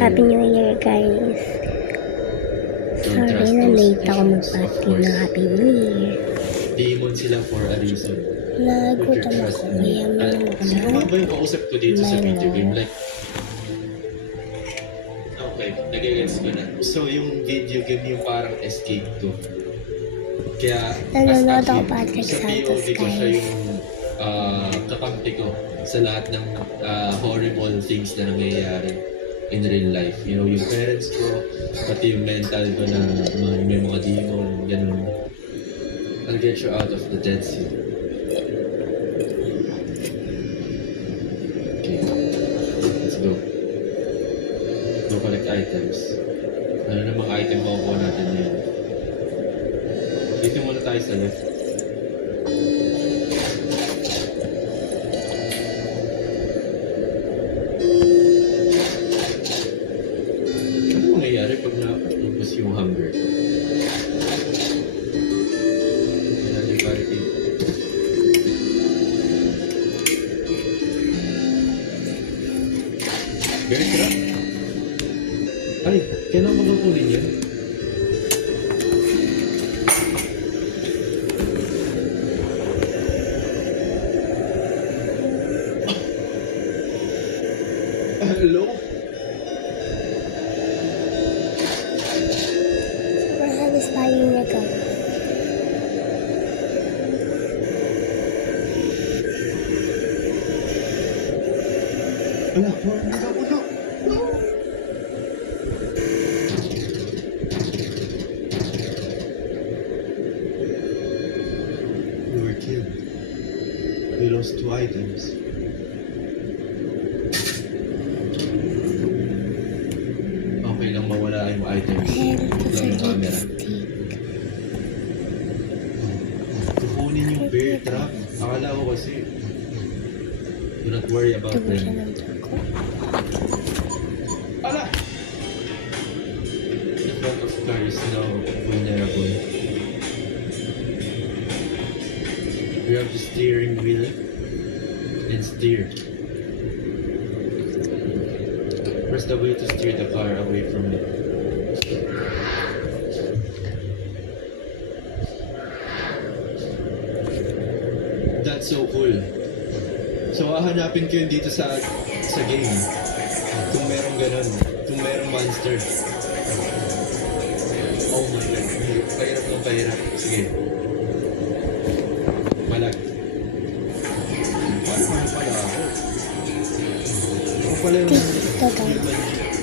Happy New Year, guys. Sorry na late ako mag-party ng Happy New Year. Demon sila for a reason. Nagutom ako, kaya minum ako Sino na. ba yung kausap ko dito sa video game? Like, okay, nag-gets ko na. So, yung video game yung parang escape to. Kaya, Nanonood as ako a Patrick sa Santos, POV ko siya guys. yung kakampi ko sa lahat ng horrible things na nangyayari in real life. You know, yung parents ko, pati yung mental ko na may mga demon, ganun. I'll get you out of the Dead Sea. Okay, let's go. Go collect items. Ano na mga item makukuha natin ngayon? Dito muna tayo sa left. Ano mangyayari pag naubos yung hunger? Kailangan yung parity. Very trap. Ay, kailangan ko kukunin yan? Hello? Super satisfying na ka. Ala, wala ako na. We were killed. We lost 2 items. Okay lang mawala yung items. Health to Lang yung camera. stick. Kukunin yung bear trap. Akala ko kasi. Do not worry about Tubo siya them. ng tuko. Ala! The front of the car is now vulnerable. We have the steering wheel and steer. Press W to steer the car away from it. That's so cool. So, hahanapin ko yun dito sa game. Kung merong ganun. Kung merong monster. Oh my god. Pahirap ng pahirap. Sige.